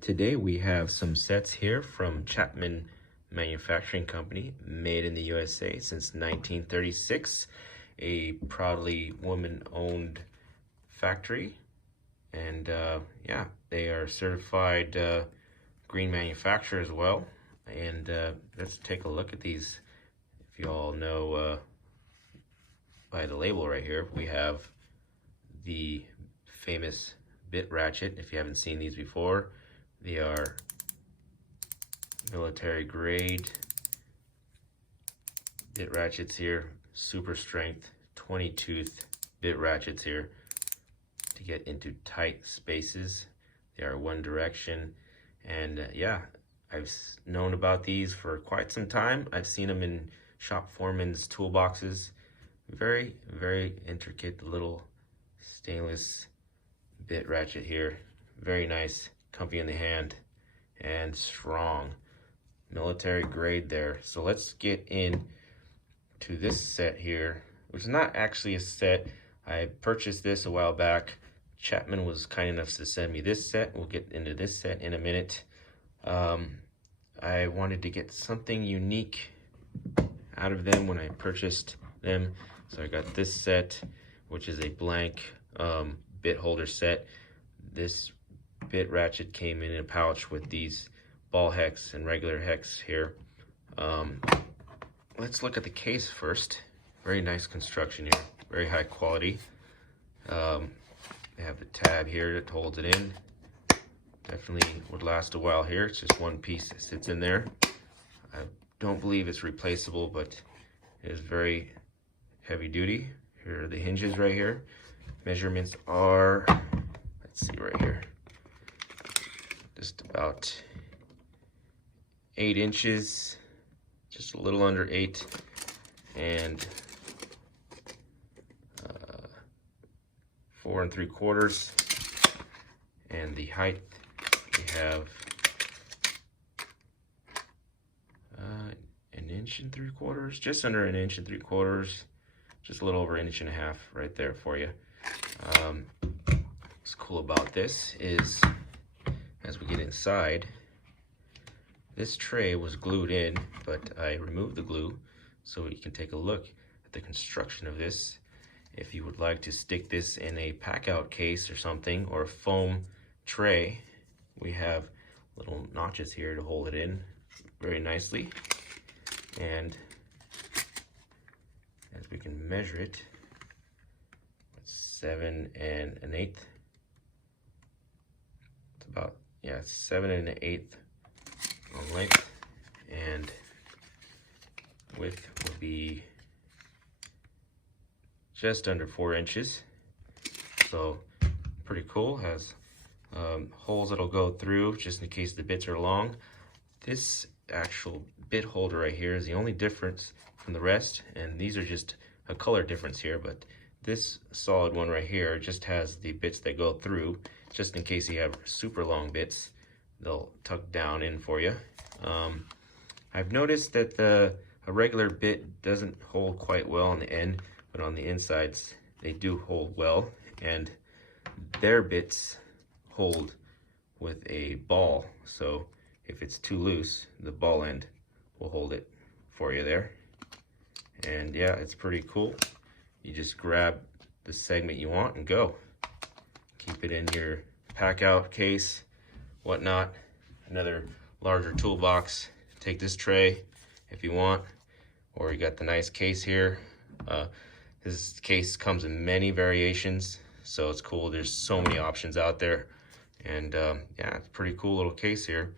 right, today we have some sets here from Chapman Manufacturing Company, made in the USA since 1936, a proudly woman-owned factory. And yeah, they are certified green manufacturer as well. And let's take a look at these. If you all know by the label right here, we have the famous bit ratchet. If you haven't seen these before, they are military grade bit ratchets here, super strength 20 tooth bit ratchets here to get into tight spaces. They are one direction, and yeah, I've known about these for quite some time. I've seen them in shop foreman's toolboxes. Very, very intricate little stainless bit ratchet here. Very nice, comfy in the hand, and strong. Military grade there. So let's get in to this set here, which is not actually a set. I purchased this a while back. Chapman was kind enough to send me this set. We'll get into this set in a minute. I wanted to get something unique out of them when I purchased them. So I got this set, which is a blank bit holder set. This bit ratchet came in a pouch with these ball hex and regular hex here. Let's look at the case first. Very nice construction here, very high quality. They have the tab here that holds it in. Definitely would last a while here. It's just one piece that sits in there. I don't believe it's replaceable, but it is very heavy duty. Here are the hinges right here. Measurements are, let's see right here, just about 8 inches, just a little under 8, and 4 3/4. And the height, we have 1 3/4 inches, just under 1 3/4 inches, just a little over 1.5 inches right there for you. What's cool about this is, as we get inside, this tray was glued in, but I removed the glue so you can take a look at the construction of this. If you would like to stick this in a pack-out case or something, or a foam tray, we have little notches here to hold it in very nicely. And as we can measure it, it's 7 1/8. It's about, yeah, 7 1/8 on length, and width will be just under 4 inches. So pretty cool. Has holes that'll go through just in case the bits are long. This actual bit holder right here is the only difference from the rest, and these are just a color difference here, but this solid one right here just has the bits that go through, just in case you have super long bits. They'll tuck down in for you. I've noticed that a regular bit doesn't hold quite well on the end, but on the insides they do hold well, and their bits hold with a ball. So if it's too loose, the ball end will hold it for you there. And yeah, it's pretty cool. You just grab the segment you want and go. Keep it in your pack out case, whatnot. Another larger toolbox. Take this tray if you want, or you got the nice case here. This case comes in many variations, so it's cool. There's so many options out there, and yeah, it's a pretty cool little case here.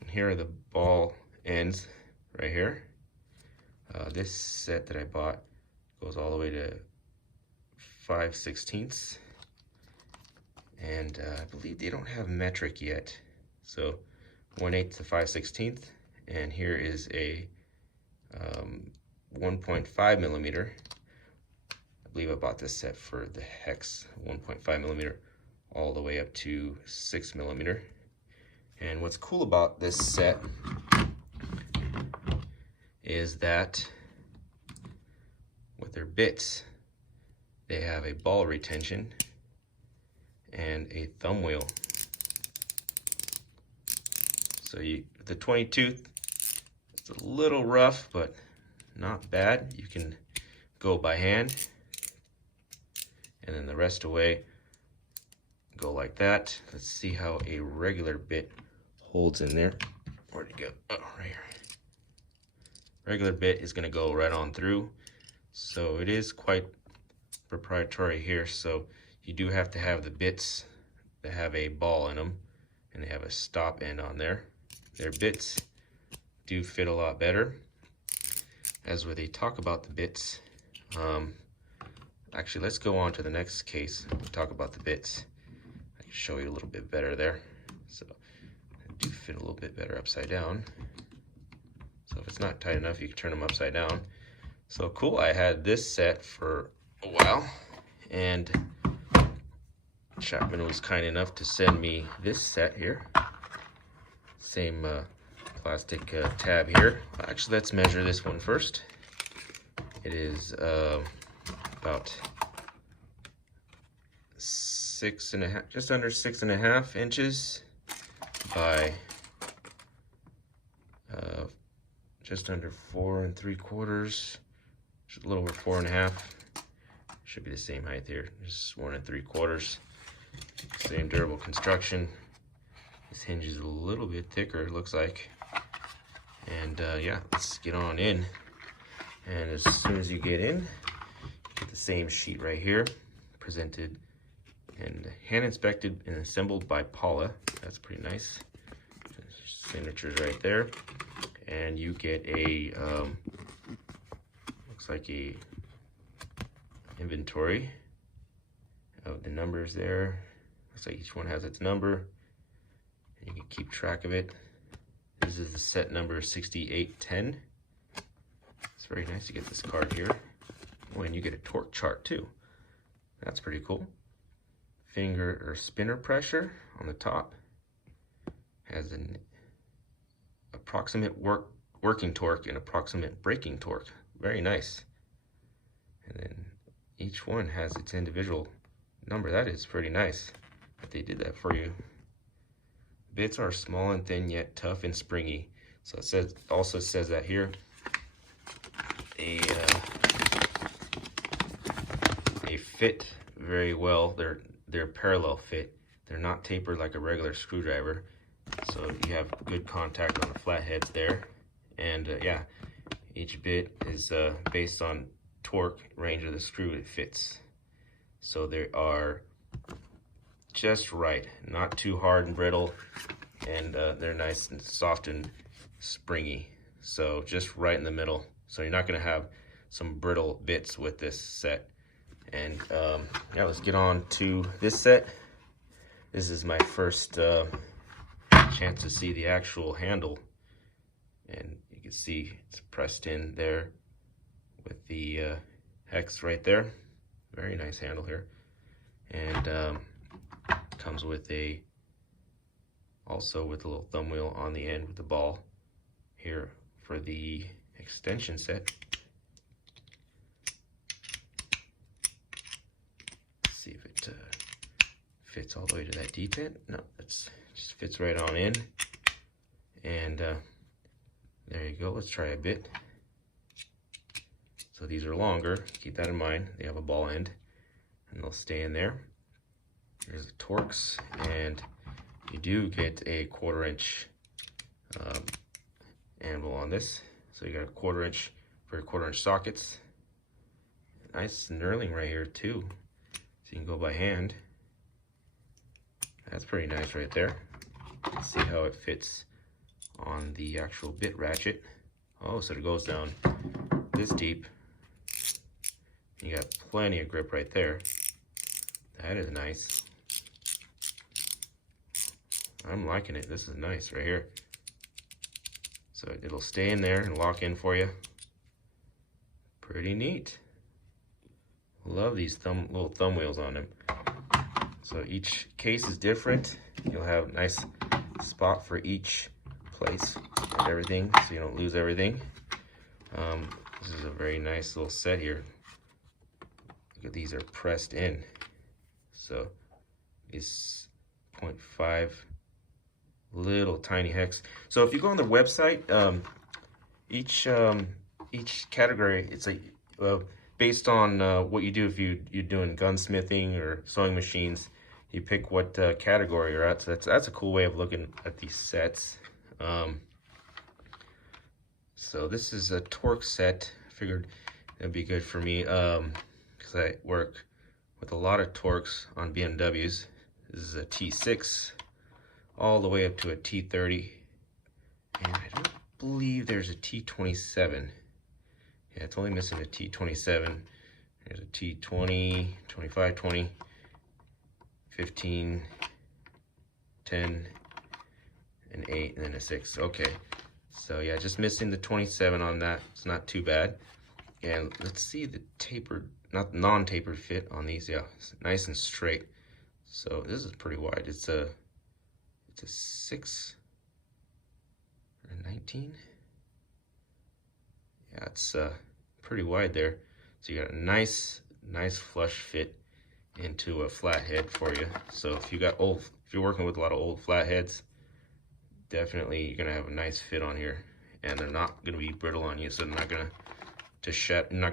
And here are the ball ends right here. This set that I bought goes all the way to 5/16, and I believe they don't have metric yet, so 1/8 to 5/16. And here is a 1.5 millimeter. I believe I bought this set for the hex, 1.5 millimeter all the way up to 6 millimeter. And what's cool about this set is that with their bits, they have a ball retention and a thumb wheel. So the 20 tooth, it's a little rough, but not bad. You can go by hand, and then the rest away, go like that. Let's see how a regular bit holds in there. Where'd it go? Oh, right here. Regular bit is gonna go right on through. So it is quite proprietary here. So you do have to have the bits that have a ball in them, and they have a stop end on there. Their bits do fit a lot better. As where they talk about the bits, actually let's go on to the next case and talk about the bits. I can show you a little bit better there. So they do fit a little bit better upside down. So if it's not tight enough, you can turn them upside down. So cool, I had this set for a while, and Chapman was kind enough to send me this set here. Same plastic tab here. Actually, let's measure this one first. It is about 6.5, just under 6.5 inches by just under 4 3/4, just a little over 4.5. Should be the same height here, just 1 3/4. Same durable construction. This hinge is a little bit thicker, it looks like. And yeah, let's get on in. And as soon as you get in, you get the same sheet right here, presented and hand inspected and assembled by Paula. That's pretty nice. Signatures right there. And you get a, looks like a inventory of the numbers there. Looks like each one has its number. And you can keep track of it. This is the set number 6810. It's very nice to get this card here. Oh, and you get a torque chart too. That's pretty cool. Finger or spinner pressure on the top. Has an approximate working torque and approximate braking torque. Very nice. And then each one has its individual number. That is pretty nice that they did that for you. Bits are small and thin, yet tough and springy. So it says, also says that here. They fit very well. They're parallel fit. They're not tapered like a regular screwdriver. So you have good contact on the flatheads there. And yeah, each bit is based on torque range of the screw it fits. So they are just right, not too hard and brittle, and they're nice and soft and springy. So just right in the middle. So you're not gonna have some brittle bits with this set. And yeah, let's get on to this set. This is my first chance to see the actual handle, and you can see it's pressed in there with the hex right there. Very nice handle here. And comes with also with a little thumb wheel on the end with the ball here for the extension set. Let's see if it fits all the way to that detent. No, it just fits right on in. And there you go. Let's try a bit. So these are longer. Keep that in mind. They have a ball end, and they'll stay in there. Here's the Torx, and you do get a 1/4 inch anvil on this. So you got a 1/4 inch for your 1/4 inch sockets. Nice knurling right here too. So you can go by hand. That's pretty nice right there. Let's see how it fits on the actual bit ratchet. Oh, so it goes down this deep. You got plenty of grip right there. That is nice. I'm liking it. This is nice right here. So it'll stay in there and lock in for you. Pretty neat. Love these little thumb wheels on them. So each case is different. You'll have a nice spot for each place and everything, so you don't lose everything. This is a very nice little set here. Look at these are pressed in. So it's 0.5 little tiny hex. So if you go on the website, each category, it's like based on what you do. If you're doing gunsmithing or sewing machines, you pick what category you're at. So that's a cool way of looking at these sets. So this is a torque set. I figured it'd be good for me because I work with a lot of torques on BMWs. This is a T6 all the way up to a T30, and I don't believe there's a T27. Yeah, it's only missing a T27. There's a T20, 25, 20, 15, 10, an 8, and then a 6. Okay, so yeah, just missing the 27 on that. It's not too bad. And let's see the tapered, not non-tapered fit on these. Yeah, it's nice and straight. So this is pretty wide. It's a 6 or 19. Yeah, it's pretty wide there. So you got a nice flush fit into a flathead for you. So if you're working with a lot of old flatheads, definitely you're gonna have a nice fit on here, and they're not gonna be brittle on you, so they're not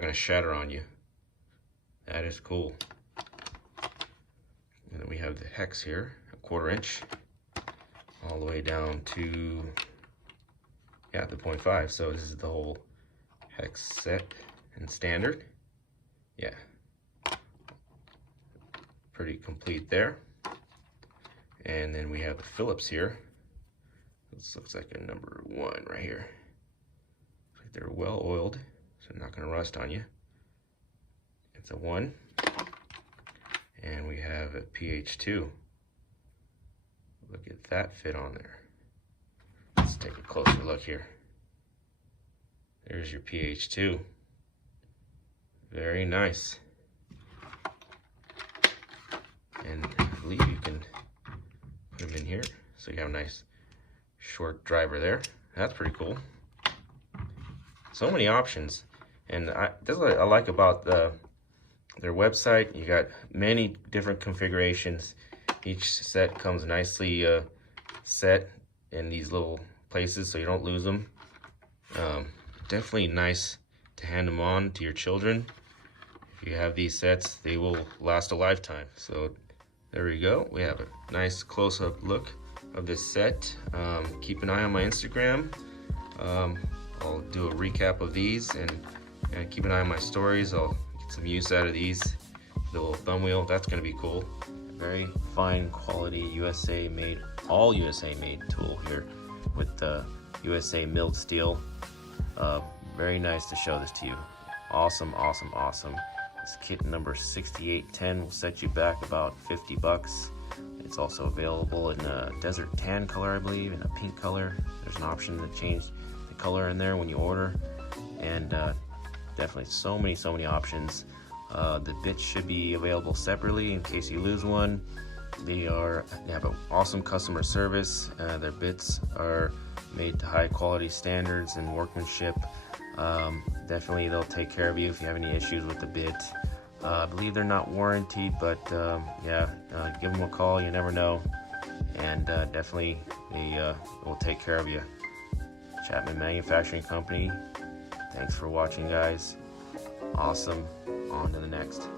gonna shatter on you. That is cool. And then we have the hex here, a 1/4 inch, all the way down to the 0.5. So this is the whole hex set and standard. Yeah, pretty complete there. And then we have the Phillips here. This looks like a number 1 right here. They're well oiled, so they're not going to rust on you. It's a 1. And we have a PH2. Look at that fit on there. Let's take a closer look here. There's your PH2. Very nice. And I believe you can put them in here, so you have a nice short driver there. That's pretty cool. So many options, and this is what I like about their website. You got many different configurations. Each set comes nicely set in these little places, so you don't lose them. Definitely nice to hand them on to your children. If you have these sets, they will last a lifetime. So there we go. We have a nice close-up look of this set. Keep an eye on my Instagram. I'll do a recap of these, and keep an eye on my stories. I'll get some use out of these. The little thumb wheel, that's gonna be cool. Very fine quality USA made, all USA made tool here with the USA milled steel. Very nice to show this to you. Awesome, awesome, awesome. This kit number 6810 will set you back about 50 bucks. It's also available in a desert tan color, I believe, and a pink color. There's an option to change the color in there when you order. And definitely so many options. The bits should be available separately in case you lose one. They have an awesome customer service. Their bits are made to high quality standards and workmanship. Definitely they'll take care of you if you have any issues with the bit. I believe they're not warranted, but give them a call, you never know. And definitely they will take care of you. Chapman Manufacturing Company. Thanks for watching, guys. Awesome. On to the next.